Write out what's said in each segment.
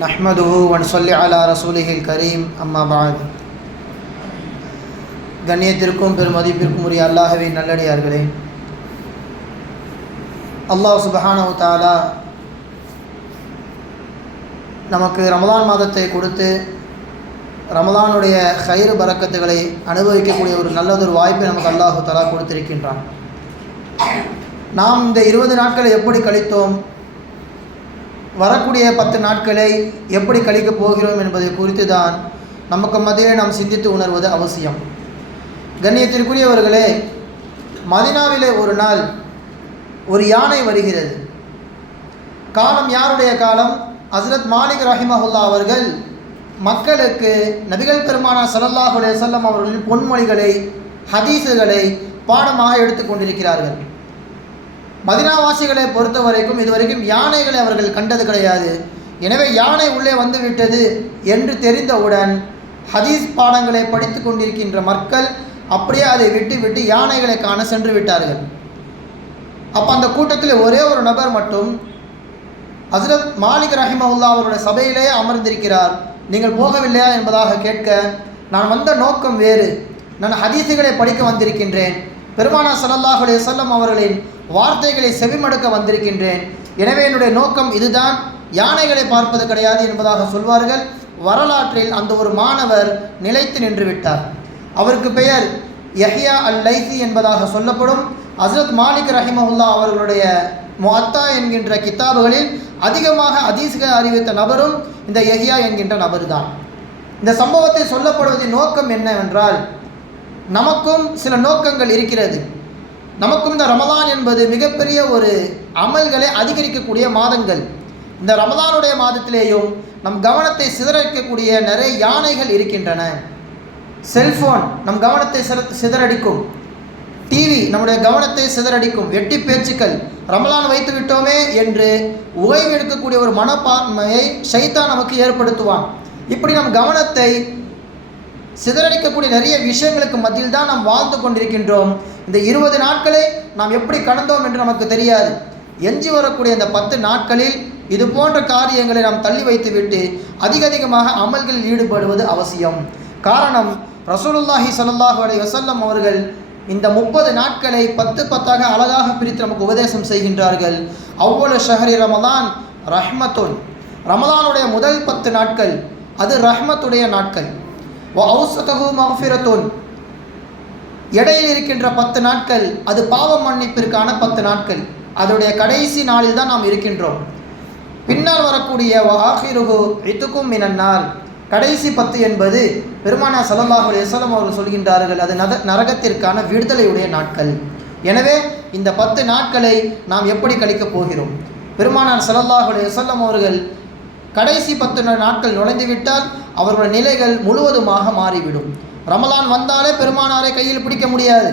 நஹ்மதுஹு வன்சல்லி அலா ரசூலிஹில் கரீம் அம்மா பாத். கண்ணியத்திற்கும் பெருமதிப்பிற்கும் உரிய அல்லாஹ்வின் நல்லடியார்களே, அல்லாஹ் சுப்ஹானஹு தஆலா நமக்கு ரமலான் மாதத்தை கொடுத்து ரமலானுடைய ஹைர் பரக்கத்துகளை அனுபவிக்கக்கூடிய ஒரு நல்லதொரு வாய்ப்பை நமக்கு அல்லாஹ் தஆலா கொடுத்திருக்கின்றான். நாம் இந்த 20 நாட்களை எப்படி கழித்தோம், வரக்கூடிய 10 நாட்களை எப்படி கழிக்கப் போகிறோம் என்பதை குறித்து தான் நமக்கு மத்தியிலே நாம் சிந்தித்து உணர்வது அவசியம். கண்ணியத்திற்குரியவர்களே, மதீனாவிலே ஒரு நாள் ஒரு யானை வருகிறது. காலம் யாருடைய காலம்? ஹஸ்ரத் மாலிக் ரஹிமஹுல்லா அவர்கள் மக்களுக்கு நபிகள் பெருமானார் ஸல்லல்லாஹு அலைஹி வஸல்லம் அவர்களின் பொன்மொழிகளை, ஹதீஸுகளை பாடமாக எடுத்துக்கொண்டிருக்கிறார்கள். மதீனாவாசிகளை பொறுத்த வரைக்கும் இதுவரைக்கும் யானைகளை அவர்கள் கண்டது கிடையாது. எனவே யானை உள்ளே வந்து விட்டது என்று தெரிந்தவுடன் ஹதீஸ் பாடங்களை படித்து கொண்டிருக்கின்ற மக்கள் அப்படியே அதை விட்டு யானைகளை காண சென்று விட்டார்கள். அப்போ அந்த கூட்டத்தில் ஒரே ஒரு நபர் மட்டும் ஹஸ்ரத் மாலிக் ரஹிமஹுல்லா அவருடைய சபையிலே அமர்ந்திருக்கிறார். நீங்கள் போகவில்லையா என்பதாக கேட்க, நான் வந்த நோக்கம் வேறு, நான் ஹதீஸுகளை படிக்க வந்திருக்கின்றேன், பெருமானார் ஸல்லல்லாஹு அலைஹி வஸல்லம் அவர்களின் வார்த்தைகளை செவிமடுக்க வந்திருக்கின்றேன், எனவே என்னுடைய நோக்கம் இதுதான், யானைகளை பார்ப்பது கிடையாது என்பதாக சொல்வார்கள். வரலாற்றில் அந்த ஒரு மாணவர் நிலைத்து நின்று விட்டார். அவருக்கு பெயர் யஹ்யா அல்-லைசி என்பதாக சொல்லப்படும். ஹஸ்ரத் மாலிக் ரஹிமஹுல்லா அவர்களுடைய முஅத்தா என்கின்ற கிதாபுகளில் அதிகமாக ஹதீஸ்களை அறிவித்த நபரும் இந்த யஹ்யா என்கின்ற நபர் தான். இந்த சம்பவத்தை சொல்லப்படுவதின் நோக்கம் என்னவென்றால், நமக்கும் சில நோக்கங்கள் இருக்கிறது. நமக்கும் இந்த ரமலான் என்பது மிகப்பெரிய ஒரு அமல்களை அதிகரிக்கக்கூடிய மாதங்கள். இந்த ரமலானுடைய மாதத்திலேயும் நம் கவனத்தை சிதறடிக்கக்கூடிய நிறைய யானைகள் இருக்கின்றன. செல்ஃபோன் நம் கவனத்தை சிதறடிக்கும், டிவி நம்முடைய கவனத்தை சிதறடிக்கும், வெட்டி பேச்சுக்கள், ரமலான் வைத்து விட்டோமே என்று ஓய்வு எடுக்கக்கூடிய ஒரு மனப்பான்மையை ஷைத்தான் நமக்கு ஏற்படுத்துவான். இப்படி நம் கவனத்தை சிதறடிக்கக்கூடிய நிறைய விஷயங்களுக்கு மத்தியில் தான் நாம் வாழ்ந்து கொண்டிருக்கின்றோம். இந்த 20 நாட்களை நாம் எப்படி கடந்தோம் என்று நமக்கு தெரியாது. எஞ்சி வரக்கூடிய இந்த 10 நாட்களில் இது போன்ற காரியங்களை நாம் தள்ளி வைத்துவிட்டு அதிகமாக அமல்களில் ஈடுபடுவது அவசியம். காரணம், ரசூலுல்லாஹி ஸல்லல்லாஹு அலைஹி வஸல்லம் அவர்கள் இந்த 30 நாட்களை 10 அழகாக பிரித்து நமக்கு உபதேசம் செய்கின்றார்கள். அவ்வளவு ஷஹரி ரமலான் ரஹ்மத்துன், ரமலானுடைய முதல் 10 நாட்கள் அது ரஹ்மத்துடைய நாட்கள். வஅவுஸதஹு மஃபிரத்துன், இடையில் இருக்கின்ற 10 நாட்கள் அது பாவ மன்னிப்பிற்கான 10 நாட்கள். அதோடைய கடைசி நாளில் தான் நாம் இருக்கின்றோம். பின்னால் வரக்கூடிய வஆகிருஹு இத்கும் மினன்னார், கடைசி 10 என்பது பெருமானார் ஸல்லல்லாஹு அலைஹி வஸல்லம் அவர்கள் சொல்கின்றார்கள், அது நரகத்திற்கான விடுதலையுடைய நாட்கள். எனவே இந்த 10 நாட்களை நாம் எப்படி கழிக்கப் போகிறோம்? பெருமானார் ஸல்லல்லாஹு அலைஹி வஸல்லம் அவர்கள் கடைசி 10 நாட்கள் நுழைந்துவிட்டால் அவர்களுடைய நிலைகள் முழுவதுமாக மாறிவிடும். ரமலான் வந்தாலே பெருமானாரை கையில் பிடிக்க முடியாது.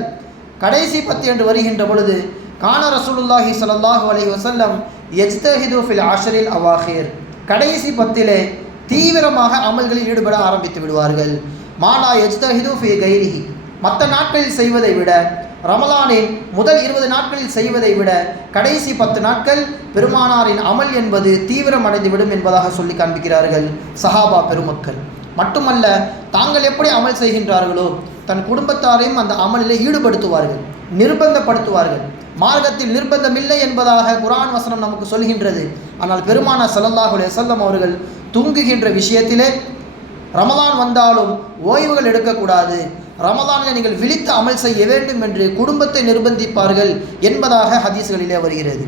கடைசி 10 என்று வருகின்ற பொழுது கான ரசூலுல்லாஹி ஸல்லல்லாஹு அலைஹி வஸல்லம் யஜ்தஹிது ஃபில் அஷ்ரில் அவாஹிர், கடைசி 10 தீவிரமாக அமல்களில் ஈடுபட ஆரம்பித்து விடுவார்கள். மாலா யஜ்தஹிது ஃபி கைரிஹி, மற்ற நாட்களில் செய்வதை விட, ரமலானின் முதல் 20 நாட்களில் செய்வதை விட கடைசி 10 நாட்கள் பெருமானாரின் அமல் என்பது தீவிரம் அடைந்துவிடும் என்பதாக சொல்லி காண்பிக்கிறார்கள் சஹாபா பெருமக்கள். மட்டுமல்ல, தாங்கள் எப்படி அமல் செய்கின்றார்களோ தன் குடும்பத்தாரையும் அந்த அமலிலே ஈடுபடுத்துவார்கள், நிர்பந்தப்படுத்துவார்கள். மார்க்கத்தில் நிர்பந்தமில்லை என்பதாக குர்ஆன் வசனம் நமக்கு சொல்கின்றது. ஆனால் பெருமானார் ஸல்லல்லாஹு அலைஹி வஸல்லம் அவர்கள் தூங்குகின்ற விஷயத்திலே ரமலான் வந்தாலும் ஓய்வுகள் எடுக்கக்கூடாது, ரமலானில் நீங்கள் விழித்து அமல் செய்ய வேண்டும் என்று குடும்பத்தை நிர்பந்திப்பார்கள் என்பதாக ஹதீஸ்களிலே வருகிறது.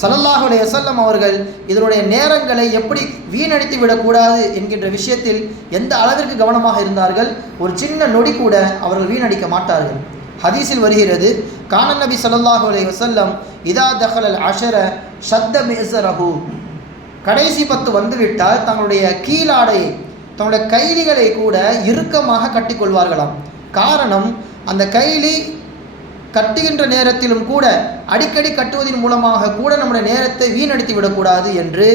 ஸல்லல்லாஹு அலைஹி வஸல்லம் அவர்கள் இதனுடைய நேரங்களை எப்படி வீணடித்து விடக்கூடாது என்கின்ற விஷயத்தில் எந்த அளவிற்கு கவனமாக இருந்தார்கள். ஒரு சின்ன நொடி கூட அவர்கள் வீணடிக்க மாட்டார்கள். ஹதீஸில் வருகிறது, கான நபி ஸல்லல்லாஹு அலைஹி வஸல்லம் இதா தஹலல் அஷர ஷத்த மிஸரஹு, கடைசி 10 வந்துவிட்டால் தங்களுடைய கீழாடையை, தங்களுடைய கைலிகளை கூட இறுக்கமாக கட்டிக்கொள்வார்களாம். காரணம், அந்த கைலி கட்டுகின்ற நேரத்திலும் கூட அடிக்கடி கட்டுவதன் மூலமாக கூட நம்முடைய நேரத்தை வீணடித்து விடக்கூடாது என்று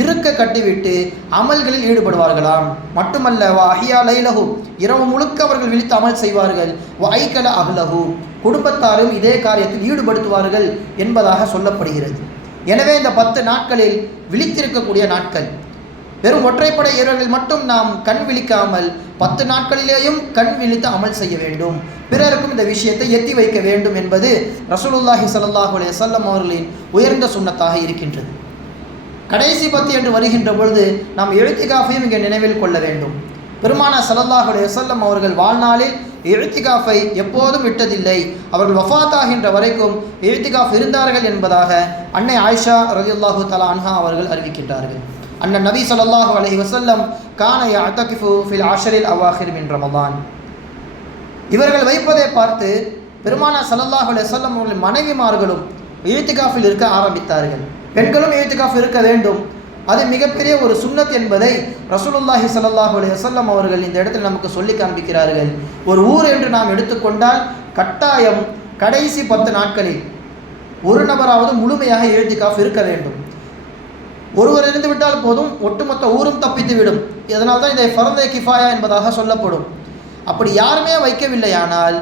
இறுக்க கட்டிவிட்டு அமல்களில் ஈடுபடுவார்களாம். மட்டுமல்ல, வஹியா லைலஹு, இரவு முழுக்க அவர்கள் விழித்து அமல் செய்வார்கள். வைகல அஹ்லஹு, குடும்பத்தாரும் இதே காரியத்தில் ஈடுபடுத்துவார்கள் என்பதாக சொல்லப்படுகிறது. எனவே இந்த 10 நாட்களில் விழித்திருக்கக்கூடிய நாட்கள். வெறும் ஒற்றைப்படை இரவுகளில் மட்டும் நாம் கண் விழிக்காமல் 10 நாட்களிலேயும் கண் விழித்து அமல் செய்ய வேண்டும், பிறருக்கும் இந்த விஷயத்தை எத்தி வைக்க வேண்டும் என்பது ரசூலுல்லாஹி ஸல்லல்லாஹு அலைஹி வஸல்லம் அவர்களின் உயர்ந்த சுன்னத்தாக இருக்கின்றது. கடைசி 10 என்று வருகின்ற பொழுது நாம் இழ்திகாஃபையும் இங்கே நினைவில் கொள்ள வேண்டும். பெருமானார் ஸல்லல்லாஹு அலைஹி வஸல்லம் அவர்கள் வாழ்நாளில் இழ்திகாஃபை எப்போதும் விட்டதில்லை. அவர்கள் வஃபாத்தாகின்ற வரைக்கும் இழ்திகாஃப் இருந்தார்கள் என்பதாக அன்னை ஆயிஷா ரலியல்லாஹு தஆலா அன்ஹா அவர்கள் அறிவிக்கின்றார்கள். அண்ணன் நபி ஸல்லல்லாஹு அலைஹி வஸல்லம் கான யஅதகிஃபு ஃபில் அஷ்ரில் அவாஹிர் மின் ரமதான். இவர்கள் வைப்பதை பார்த்து பெருமானார் ஸல்லல்லாஹு அலைஹி வஸல்லம் அவர்களின் மனைவிமார்களும் இழ்திகாஃபில் இருக்க ஆரம்பித்தார்கள். பெண்களும் இழ்திகாஃப் இருக்க வேண்டும், அது மிகப்பெரிய ஒரு சுன்னத் என்பதை ரசூலுல்லாஹி ஸல்லல்லாஹு அலைஹி வஸல்லம் அவர்கள் இந்த இடத்தில் நமக்கு சொல்லி காண்பிக்கிறார்கள். ஒரு ஊர் என்று நாம் எடுத்துக்கொண்டால் கட்டாயம் கடைசி 10 நாட்களில் ஒரு நபராவது முழுமையாக இழ்திகாஃப் இருக்க வேண்டும். ஒருவர் இருந்து விட்டால் போதும், ஒட்டுமொத்த ஊரும் தப்பித்து விடும். இதனால் தான் இதை ஃபர்தே கிஃபாயா என்பதாக சொல்லப்படும். அப்படி யாருமே வைக்கவில்லையானால்,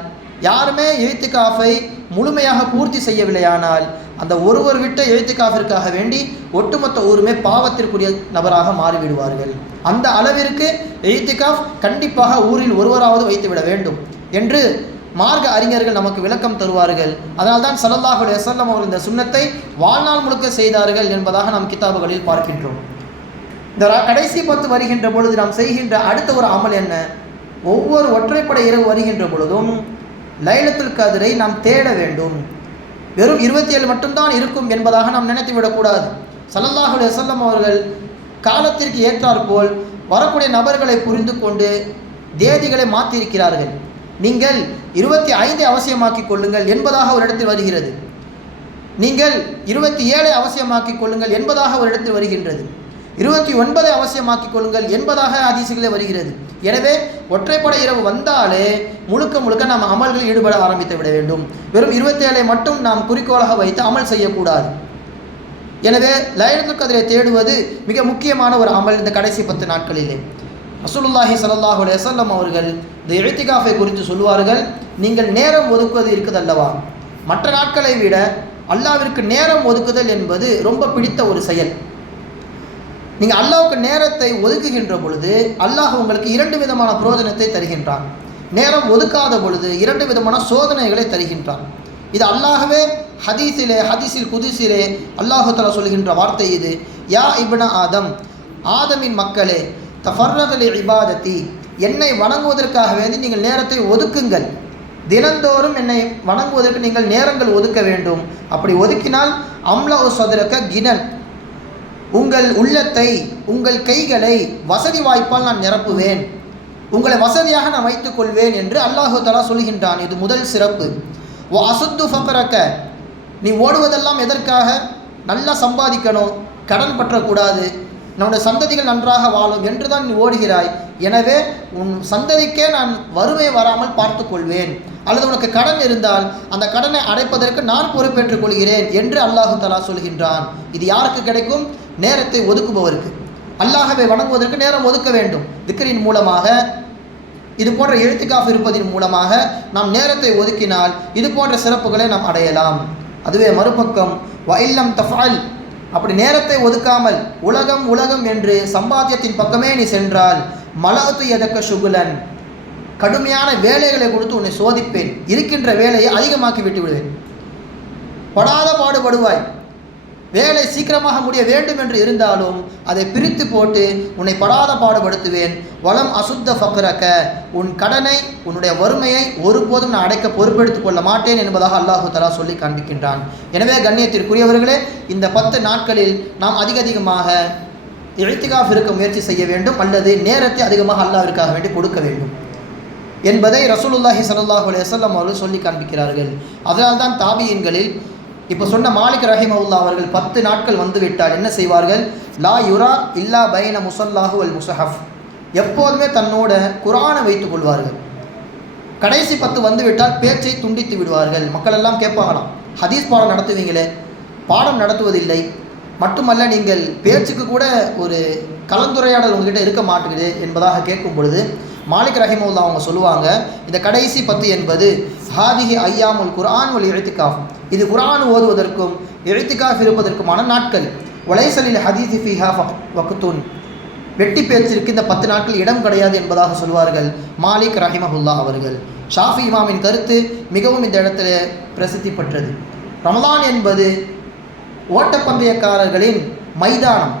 யாருமே இழ்திகாஃபை முழுமையாக பூர்த்தி செய்யவில்லையானால், அந்த ஒருவர் விட்ட இழ்திகாஃபிற்காக வேண்டி ஒட்டுமொத்த ஊருமே பாவத்திற்குரிய நபராக மாறிவிடுவார்கள். அந்த அளவிற்கு இழ்திகாஃப் கண்டிப்பாக ஊரில் ஒருவராவது வைத்துவிட வேண்டும் என்று மார்க்க அறிஞர்கள் நமக்கு விளக்கம் தருவார்கள். அதனால்தான் ஸல்லல்லாஹு அலைஹி வஸல்லம் அவர்கள் இந்த சுன்னத்தை வாழ்நாள் முழுக்க செய்தார்கள் என்பதாக நாம் கிதாபுகளில் பார்க்கின்றோம். இந்த கடைசி 10 வருகின்ற பொழுது நாம் செய்கின்ற அடுத்த ஒரு அமல் என்ன? ஒவ்வொரு ஒற்றைப்படை இரவு வருகின்ற பொழுதும் லைலத்துல் கத்ரை நாம் தேட வேண்டும். வெறும் 27 மட்டும்தான் இருக்கும் என்பதாக நாம் நினைத்து விடக்கூடாது. ஸல்லல்லாஹு அலைஹி வஸல்லம் அவர்கள் காலத்திற்கு ஏற்றாற்போல் வரக்கூடிய நபர்களை புரிந்து கொண்டு தேதிகளை மாற்றியிருக்கிறார்கள். நீங்கள் 25 அவசியமாக்கிக் கொள்ளுங்கள் என்பதாக ஒரு இடத்தில் வருகிறது, நீங்கள் 27 அவசியமாக்கிக் கொள்ளுங்கள் என்பதாக ஒரு இடத்தில் வருகின்றது, 29 அவசியமாக்கிக் கொள்ளுங்கள் என்பதாக ஹதீஸுகளே வருகிறது. எனவே ஒற்றைப்படை இரவு வந்தாலே முழுக்க முழுக்க நாம் அமல்களில் ஈடுபட ஆரம்பித்து விட வேண்டும். வெறும் 27 மட்டும் நாம் குறிக்கோளாக வைத்து அமல் செய்யக்கூடாது. எனவே லைலத்துல் கத்ரை தேடுவது மிக முக்கியமான ஒரு அமல் இந்த கடைசி 10 நாட்களிலே. ரசூலுல்லாஹி ஸல்லல்லாஹு அலைஹி வஸல்லம் அவர்கள் இந்த இழ்திகாஃபை குறித்து சொல்வார்கள், நீங்கள் நேரம் ஒதுக்குவது இருக்குது அல்லவா, மற்ற நாட்களை விட அல்லாஹ்விற்கு நேரம் ஒதுக்குதல் என்பது ரொம்ப பிடித்த ஒரு செயல். நீங்கள் அல்லாஹ்வுக்கு நேரத்தை ஒதுக்குகின்ற பொழுது அல்லாஹ் உங்களுக்கு 2 விதமான பிரயோஜனத்தை தருகின்றான். நேரம் ஒதுக்காத பொழுது 2 விதமான சோதனைகளை தருகின்றான். இது அல்லாஹ்வே ஹதீஸில் குதுஸிலே அல்லாஹ் தஆலா சொல்கின்ற வார்த்தை இது. யா இப்ன ஆதம், ஆதமின் மக்களே, தஃபர்ரக லி இபாதத்தி, என்னை வணங்குவதற்காக வேண்டி நீங்கள் நேரத்தை ஒதுக்குங்கள். தினந்தோறும் என்னை வணங்குவதற்கு நீங்கள் நேரங்கள் ஒதுக்க வேண்டும். அப்படி ஒதுக்கினால் அம்லா சதுரக்க கினன், உங்கள் உள்ளத்தை, உங்கள் கைகளை வசதி வாய்ப்பால் நான் நிரப்புவேன், உங்களை வசதியாக நான் வைத்துக் கொள்வேன் என்று அல்லாஹு தஆலா சொல்கின்றான். இது முதல் சிறப்பு. வ அசுத்து ஃபக்ரக்க, நீ ஓடுவதெல்லாம் எதற்காக? நல்லா சம்பாதிக்கணும், கடன் பற்றக்கூடாது, நம்முடைய சந்ததிகள் நன்றாக வாழும் என்று தான் நீ ஓடுகிறாய். எனவே உன் சந்ததிக்கே நான் வறுமை வராமல் பார்த்து கொள்வேன், அல்லது உனக்கு கடன் இருந்தால் அந்த கடனை அடைப்பதற்கு நான் பொறுப்பேற்றுக் கொள்கிறேன் என்று அல்லாஹு தஆலா சொல்கின்றான். இது யாருக்கு கிடைக்கும்? நேரத்தை ஒதுக்குபவருக்கு. அல்லாஹ்வை வணங்குவதற்கு நேரம் ஒதுக்க வேண்டும். திக்ரின் மூலமாக, இது போன்ற இழ்திகாஃப் இருப்பதின் மூலமாக நாம் நேரத்தை ஒதுக்கினால் இது போன்ற சிறப்புகளை நாம் அடையலாம். அதுவே மறுபக்கம் வ இல்லம் தஃஅல், அப்படி நேரத்தை ஒதுக்காமல் உலகம் என்று சம்பாத்தியத்தின் பக்கமே நீ சென்றால் மலஅத்து யதக்க ஷுகுலன், கடுமையான வேலைகளை கொடுத்து உன்னை சோதிப்பேன், இருக்கின்ற வேலையை அதிகமாக்கி விட்டு விடுவேன், படாத பாடுபடுவாய். வேலை சீக்கிரமாக முடிய வேண்டும் என்று இருந்தாலும் அதை பிரித்து போட்டு உன்னை படாத பாடுபடுத்துவேன். வலம் அசுத்த ஃபக்ரக, உன் கடனை, உன்னுடைய வறுமையை ஒருபோதும் நான் அடைக்க பொறுப்பெடுத்துக் கொள்ள மாட்டேன் என்பதாக அல்லாஹு தஆலா சொல்லி காண்பிக்கின்றான். எனவே கண்ணியத்திற்குரியவர்களே, இந்த 10 நாட்களில் நாம் அதிகமாக இழ்திகாஃப் இருக்க முயற்சி செய்ய வேண்டும், அல்லது நேரத்தை அதிகமாக அல்லாஹ்விற்காக வேண்டி கொடுக்க வேண்டும் என்பதை ரசூலுல்லாஹி ஸல்லல்லாஹு அலைஹி வஸல்லம் அவர்கள் சொல்லி காண்பிக்கிறார்கள். அதனால்தான் தாபியீன்களில் இப்போ சொன்ன மாலிக் ரஹிமஹுல்லா அவர்கள் 10 நாட்கள் வந்துவிட்டால் என்ன செய்வார்கள்? லா யுரா இல்லா பைன முஸல்லாஹு வல் முஸஹஃப், எப்போதுமே தன்னோட குர்ஆனை வைத்துக் கொள்வார்கள். கடைசி 10 வந்துவிட்டால் பேச்சை துண்டித்து விடுவார்கள். மக்கள் எல்லாம் கேட்பாங்களாம், ஹதீஸ் பாடம் நடத்துவீங்களே, பாடம் நடத்துவதில்லை, மட்டுமல்ல நீங்கள் பேச்சுக்கு கூட ஒரு கலந்துரையாடல் உங்ககிட்ட இருக்க மாட்டேங்குது என்பதாக கேட்கும் பொழுது மாலிக் ரஹிமஹுல்லா அவங்க சொல்லுவாங்க, இந்த கடைசி 10 என்பது ஹாதிஹி ஐயாமுல் குர்ஆன் வல் இழ்திகாஃப், இது குர்ஆன் ஓதுவதற்கும் இழ்திகாஃப் இருப்பதற்குமான நாட்கள். வலைசலில் ஹதீஸி ஃபீஹா வக்துன், வெட்டி பேச்சிற்கு இந்த 10 நாட்கள் இடம் கிடையாது என்பதாக சொல்வார்கள் மாலிக் ரஹிமஹுல்லா அவர்கள். ஷாஃபி இமாமின் கருத்து மிகவும் இந்த இடத்துல பிரசித்தி பெற்றது. ரமலான் என்பது ஓட்டப்பந்தயக்காரர்களின் மைதானம்.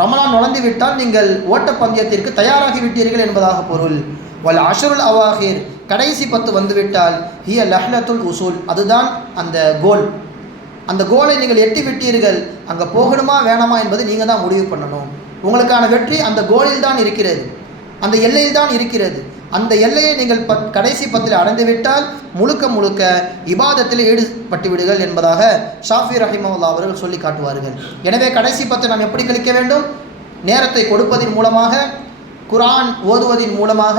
ரமலான் நுழைந்து விட்டால் நீங்கள் ஓட்டப்பந்தயத்திற்கு தயாராகி விட்டீர்கள் என்பதாக பொருள். வல் அஷருல் அவாஹிர், கடைசி 10 வந்துவிட்டால் ஹிய லஹ்லத்துல் உசூல், அதுதான் அந்த கோல். அந்த கோலை நீங்கள் எட்டி விட்டீர்கள், அங்கே போகணுமா வேணாமா என்பதை நீங்கள் தான் முடிவு பண்ணணும். உங்களுக்கான வெற்றி அந்த கோலில் தான் இருக்கிறது, அந்த எல்லையில் தான் இருக்கிறது. அந்த எல்லையை நீங்கள் கடைசி 10 அடைந்து விட்டால் முழுக்க முழுக்க இபாதத்தில் ஈடுபட்டு விடுங்கள் என்பதாக ஷாஃபி ரஹிமஹுல்லா அவர்கள் சொல்லி காட்டுவார்கள். எனவே கடைசி 10 நாம் எப்படி கழிக்க வேண்டும்? நேரத்தை கொடுப்பதின் மூலமாக, குர்ஆன் ஓதுவதின் மூலமாக,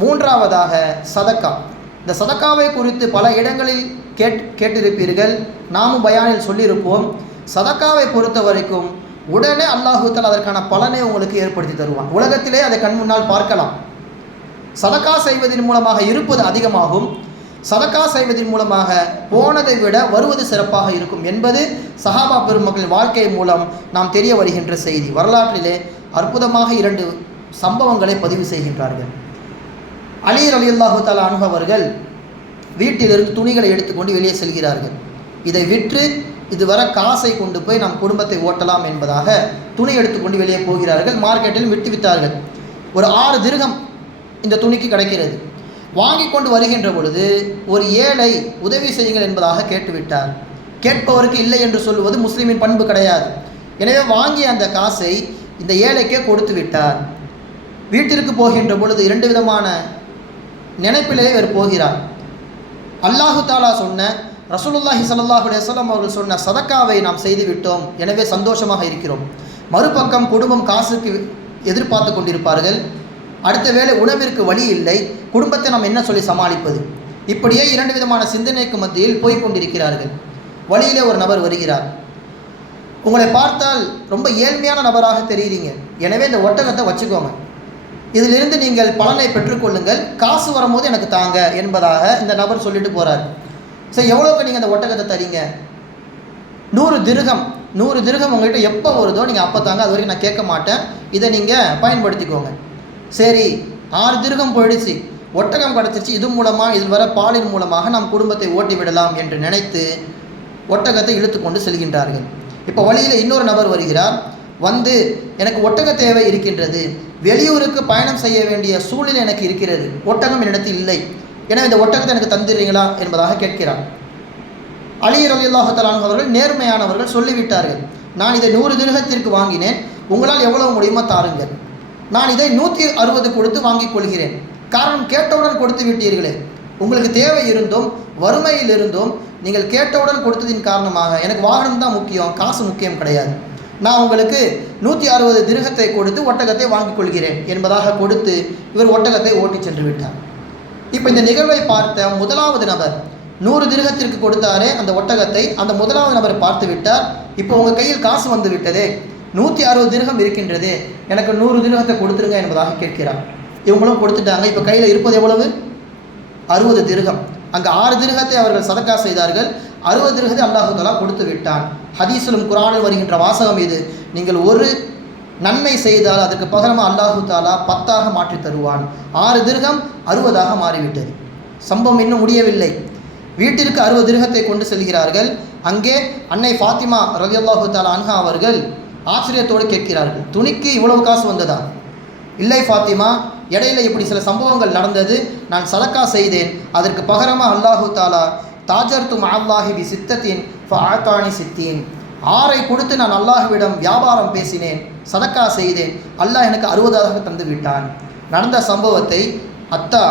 மூன்றாவதாக சதக்கா. இந்த சதக்காவை குறித்து பல இடங்களில் கேட்டிருப்பீர்கள், நாமும் பயானில் சொல்லியிருப்போம். சதக்காவை பொறுத்த வரைக்கும் உடனே அல்லாஹு தஆலா அதற்கான பலனை உங்களுக்கு ஏற்படுத்தி தருவான். உலகத்திலே அதை கண் முன்னால் பார்க்கலாம். சதக்கா செய்வதன் மூலமாக இருப்பது அதிகமாகும், சதக்கா செய்வதன் மூலமாக போனதை விட வருவது சிறப்பாக இருக்கும் என்பது சஹாபா பெருமக்களின் வாழ்க்கை மூலம் நாம் தெரிய வருகின்ற செய்தி. வரலாற்றிலே அற்புதமாக 2 சம்பவங்களை பதிவு செய்கின்றார்கள். அலி ரலியல்லாஹு தஆலா அன்ஹு அவர்கள் வீட்டிலிருந்து துணிகளை எடுத்துக்கொண்டு வெளியே செல்கிறார்கள். இதை விற்று இதுவரை காசை கொண்டு போய் நம் குடும்பத்தை ஓட்டலாம் என்பதாக துணி எடுத்துக்கொண்டு வெளியே போகிறார்கள். மார்க்கெட்டில் விட்டு விட்டார்கள். ஒரு 6 திர்ஹம் இந்த துணிக்கு கிடைக்கிறது. வாங்கி கொண்டு வருகின்ற பொழுது ஒரு ஏழை உதவி செய்யுங்கள் என்பதாக கேட்டுவிட்டார். கேட்பவருக்கு இல்லை என்று சொல்லுவது முஸ்லீமின் பண்பு கிடையாது. எனவே வாங்கி அந்த காசை இந்த ஏழைக்கே கொடுத்து விட்டார். வீட்டிற்கு போகின்ற பொழுது 2 விதமான நினைப்பிலே இவர் போகிறார். அல்லாஹு தாலா சொன்ன, ரசூலுல்லாஹி ஸல்லல்லாஹு அலைஹி வஸல்லம் அவர்கள் சொன்ன சதக்காவை நாம் செய்து விட்டோம், எனவே சந்தோஷமாக இருக்கிறோம். மறுபக்கம் குடும்பம் காசுக்கு எதிர்பார்த்து கொண்டிருப்பார்கள். அடுத்த வேளை உணவிற்கு வழி இல்லை, குடும்பத்தை நாம் என்ன சொல்லி சமாளிப்பது? இப்படியே 2 விதமான சிந்தனைக்கு மத்தியில் போய்கொண்டிருக்கிறார்கள். வழியிலே ஒரு நபர் வருகிறார். உங்களை பார்த்தால் ரொம்ப ஏழ்மையான நபராக தெரிகிறீங்க, எனவே இந்த ஒட்டகத்தை வச்சுக்கோங்க, இதிலிருந்து நீங்கள் பலனை பெற்றுக்கொள்ளுங்கள், காசு வரும்போது எனக்கு தாங்க என்பதாக இந்த நபர் சொல்லிட்டு போகிறார். சரி, எவ்வளோக்கு நீங்கள் அந்த ஒட்டகத்தை தரீங்க? 100 திர்ஹம். 100 திர்ஹம் உங்கள்கிட்ட எப்போ வருதோ நீங்கள் அப்போ தாங்க, அது வரைக்கும் நான் கேட்க மாட்டேன், இதை நீங்கள் பயன்படுத்திக்கோங்க. சரி, 6 திர்ஹம் போயிடுச்சு, ஒட்டகம் கிடச்சிருச்சு, இது மூலமாக இதில் வர பாலின் மூலமாக நாம் குடும்பத்தை ஓட்டி விடலாம் என்று நினைத்து ஒட்டகத்தை இழுத்து கொண்டு செல்கின்றார்கள். இப்போ வழியில் இன்னொரு நபர் வருகிறார். வந்து, எனக்கு ஒட்டக தேவை இருக்கின்றது, வெளியூருக்கு பயணம் செய்ய வேண்டிய சூழ்நிலை எனக்கு இருக்கிறது, ஒட்டகம் என்னிடத்தில் இல்லை, எனவே இந்த ஒட்டகத்தை எனக்கு தந்துடுறீங்களா என்பதாக கேட்கிறார். அலி ரலியல்லாஹு தஆலா அன்ஹு அவர்கள் நேர்மையானவர்கள், சொல்லிவிட்டார்கள், நான் இதை 100 திர்ஹத்திற்கு வாங்கினேன், உங்களால் எவ்வளவு முடியுமோ தாருங்கள், நான் இதை 160 கொடுத்து வாங்கிக் கொள்கிறேன். காரணம், கேட்டவுடன் கொடுத்து விட்டீர்களே, உங்களுக்கு தேவை இருந்தும் வறுமையில் இருந்தும் நீங்கள் கேட்டவுடன் கொடுத்ததின் காரணமாக எனக்கு வாகனம் தான் முக்கியம், காசு முக்கியம் கிடையாது, நான் உங்களுக்கு 160 திர்ஹத்தை கொடுத்து ஒட்டகத்தை வாங்கிக் கொள்கிறேன் என்பதாக கொடுத்து இவர் ஒட்டகத்தை ஓட்டி சென்று விட்டார். இப்போ இந்த நிகழ்வை பார்த்த முதலாவது நபர் 100 திர்ஹத்திற்கு கொடுத்தாரே அந்த ஒட்டகத்தை, அந்த முதலாவது நபர் பார்த்து விட்டார். இப்போ உங்கள் கையில் காசு வந்து விட்டதே, 160 திர்ஹம் இருக்கின்றது, எனக்கு 100 திர்ஹத்தை கொடுத்துருங்க என்பதாக கேட்கிறார். இவங்களும் கொடுத்துட்டாங்க. இப்போ கையில் இருப்பது எவ்வளவு? 60 திர்ஹம். அங்கே 6 திர்ஹத்தை அவர்கள் சதக்கா செய்தார்கள், 60 திர்ஹத்தை அல்லாஹு தஆலா கொடுத்து விட்டான். ஹதீஸிலும் குர்ஆனில் வருகின்ற வாசகம் இது, நீங்கள் ஒரு நன்மை செய்தால் அதற்கு பகரமாக அல்லாஹு தஆலா 10ஆக மாற்றி தருவான். 6 திர்ஹம் 60ஆக மாறிவிட்டது. சம்பவம் இன்னும் முடியவில்லை. வீட்டிற்கு 60 திர்ஹத்தை கொண்டு செல்கிறார்கள். அங்கே அன்னை ஃபாத்திமா ரலியல்லாஹு தஆலா அன்ஹா அவர்கள் ஆச்சரியத்தோடு கேட்கிறார்கள், துணிக்கு இவ்வளவு காசு வந்ததா? இல்லை ஃபாத்திமா, இடையில இப்படி சில சம்பவங்கள் நடந்தது, நான் சதக்கா செய்தேன், அதற்கு பகரமாக அல்லாஹு தஆலா தாஜர்து மஅல்லாஹி பி சித்தத்தின் ஃபஅதானி சித்தீன், 6ஐ கொடுத்து நான் அல்லாஹ்விடம் வியாபாரம் பேசினேன், சதக்கா செய்தேன், அல்லாஹ் எனக்கு 60ஆக தந்து விட்டான். நடந்த சம்பவத்தை அத்தா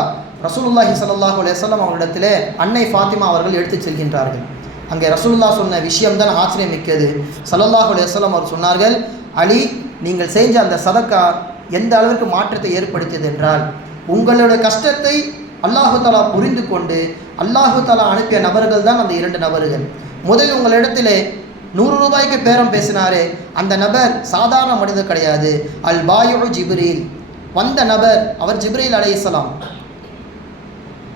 ரசூலுல்லாஹி ஸல்லல்லாஹு அலைஹி வஸல்லம் அவர்களிடத்திலே அன்னை ஃபாத்திமா அவர்கள் எடுத்துச் செல்கின்றார்கள். அங்கே ரசூலுல்லாஹ் சொன்ன விஷயம்தான் ஆச்சரியம் மிக்கது. ஸல்லல்லாஹு அலைஹி வஸல்லம் அவர் சொன்னார்கள், அலி, நீங்கள் செஞ்ச அந்த சதக்கா எந்த அளவிற்கு மாற்றத்தை ஏற்படுத்தியது என்றால், உங்களுடைய கஷ்டத்தை அல்லாஹு தஆலா புரிந்து கொண்டு அல்லாஹு தஆலா அனுப்பிய நபர்கள் தான் அந்த 2 நபர்கள். முதலில் உங்களிடத்திலே 100 ரூபாய்க்கு பேரம் பேசினாரே அந்த நபர் சாதாரண மனிதர் கிடையாது, அல் பாயு ஜிப்ரீல், வந்த நபர் அவர் ஜிப்ரீல் அலைஹிஸ்ஸலாம்.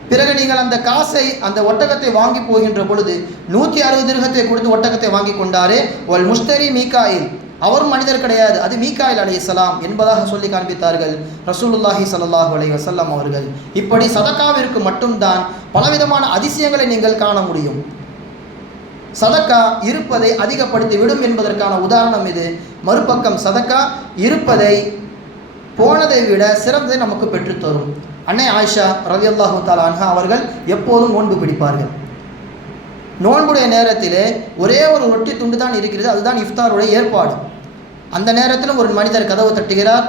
பிறகு நீங்கள் அந்த காசை, அந்த ஒட்டகத்தை வாங்கி போகின்ற பொழுது 160 திர்ஹத்தை கொடுத்து ஒட்டகத்தை வாங்கி கொண்டாரே, ஒல் முஸ்தரி மீகாயில், அவரும் மனிதர் கிடையாது, அது மீகாயில் அலைஹிஸ்ஸலாம் என்பதாக சொல்லி காண்பித்தார்கள் ரசூலுல்லாஹி ஸல்லல்லாஹு அலைஹி வஸல்லம் அவர்கள். இப்படி சதக்காவிற்கு மட்டும்தான் பலவிதமான அதிசயங்களை நீங்கள் காண முடியும். சதக்கா இருப்பதை அதிகப்படுத்தி விடும் என்பதற்கான உதாரணம் இது. மறுபக்கம் சதக்கா இருப்பதை போனதை விட சிறந்ததை நமக்கு பெற்றுத்தரும். அன்னை ஆயிஷா ரலியல்லாஹு தஆலா அன்ஹா அவர்கள் எப்போதும் நோன்பு பிடிப்பார்கள். நோன்புடைய நேரத்திலே ஒரே ஒரு ரொட்டி துண்டு தான் இருக்கிறது, அதுதான் இஃப்தாருடைய ஏற்பாடு. அந்த நேரத்திலும் ஒரு மனிதர் கதவு தட்டுகிறார்,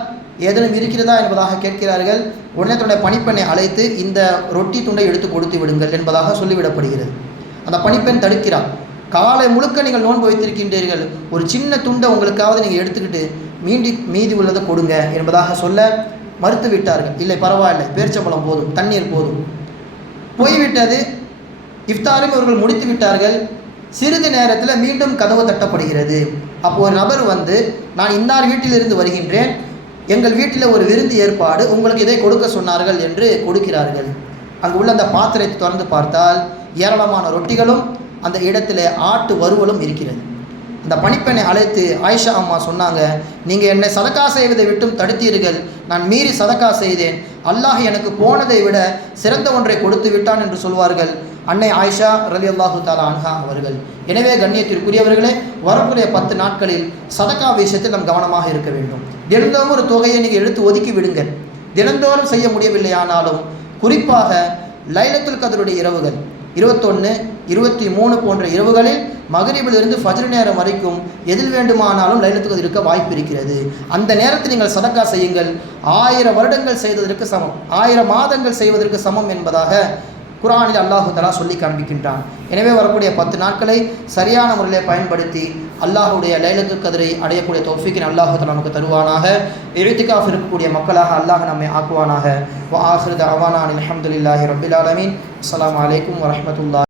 ஏதேனும் இருக்கிறதா என்பதாக கேட்கிறார்கள். உடனே தன்னுடைய பணிப்பெண்ணை அழைத்து இந்த ரொட்டி துண்டை எடுத்து கொடுத்து விடுங்கள் என்பதாக சொல்லிவிடப்படுகிறது. அந்த பணிப்பெண் தடுக்கிறார். காலை முழுக்க நீங்கள் நோன்பு வைத்திருக்கின்றீர்கள், ஒரு சின்ன துண்டை உங்களுக்காவது நீங்கள் எடுத்துக்கிட்டு மீதி உள்ளதை கொடுங்க என்பதாக சொல்ல மறுத்து விட்டார்கள். இல்லை பரவாயில்லை, பேரிச்சம்பழம் போதும், தண்ணீர் போதும். போய்விட்டது. இஃப்தாரும் இவர்கள் முடித்து விட்டார்கள். சிறிது நேரத்தில் மீண்டும் கதவு தட்டப்படுகிறது. அப்போ ஒரு நபர் வந்து, நான் இன்னார் வீட்டிலிருந்து வருகின்றேன், எங்கள் வீட்டில் ஒரு விருந்து ஏற்பாடு, உங்களுக்கு இதை கொடுக்க சொன்னார்கள் என்று கொடுக்கிறார்கள். அங்கு உள்ள அந்த பாத்திரத்தை திறந்து பார்த்தால் ஏராளமான ரொட்டிகளும் அந்த இடத்துல ஆட்டு வறுவலும் இருக்கிறது. அந்த பணிப்பெண்ணை அழைத்து ஆயிஷா அம்மா சொன்னாங்க, நீங்கள் என்னை சதக்கா செய்வதை விட்டும் தடுத்தீர்கள், நான் மீறி சதக்கா செய்தேன், அல்லாஹ் எனக்கு போனதை விட சிறந்த ஒன்றை கொடுத்து விட்டான் என்று சொல்வார்கள் அன்னை ஆயிஷா ரலியல்லாஹு தஆலா அன்ஹா அவர்கள். எனவே கண்ணியத்திற்குரியவர்களே, வரக்கூடிய 10 நாட்களில் சதக்கா விஷயத்தில் நாம் கவனமாக இருக்க வேண்டும். தினந்தோறும் ஒரு தொகையை நீங்கள் எடுத்து ஒதுக்கி விடுங்கள். தினந்தோறும் செய்ய முடியவில்லை ஆனாலும் குறிப்பாக லைலத்துல் கத்ருடைய இரவுகள் 21, 23 போன்ற இரவுகளில் மகரிபிலிருந்து ஃபஜ்ர் நேரம் வரைக்கும் எதில் வேண்டுமானாலும் லைலத்துல் கத்ர் இருக்க வாய்ப்பு இருக்கிறது. அந்த நேரத்தில் நீங்கள் சதக்கா செய்யுங்கள். 1000 வருடங்கள் செய்வதற்கு சமம், 1000 மாதங்கள் செய்வதற்கு சமம் என்பதாக குர்ஆனில் அல்லாஹு தஆலா சொல்லி காண்பிக்கின்றான். எனவே வரக்கூடிய 10 நாட்களை சரியான முறையில் பயன்படுத்தி அல்லாஹுடைய லைலத்துல் கத்ரை அடையக்கூடிய தௌஃபீக்கினை அல்லாஹு தஆலா நமக்கு தருவானாக. இஅ்திகாஃப் இருக்கக்கூடிய மக்களாக அல்லாஹ் நம்மை ஆக்குவானாக. வ ஆகிரு தஅவானா அல்ஹம்துலில்லாஹி ரப்பில் ஆலமீன். அஸ்ஸலாமு அலைக்கும் வரஹ்மத்துல்லாஹி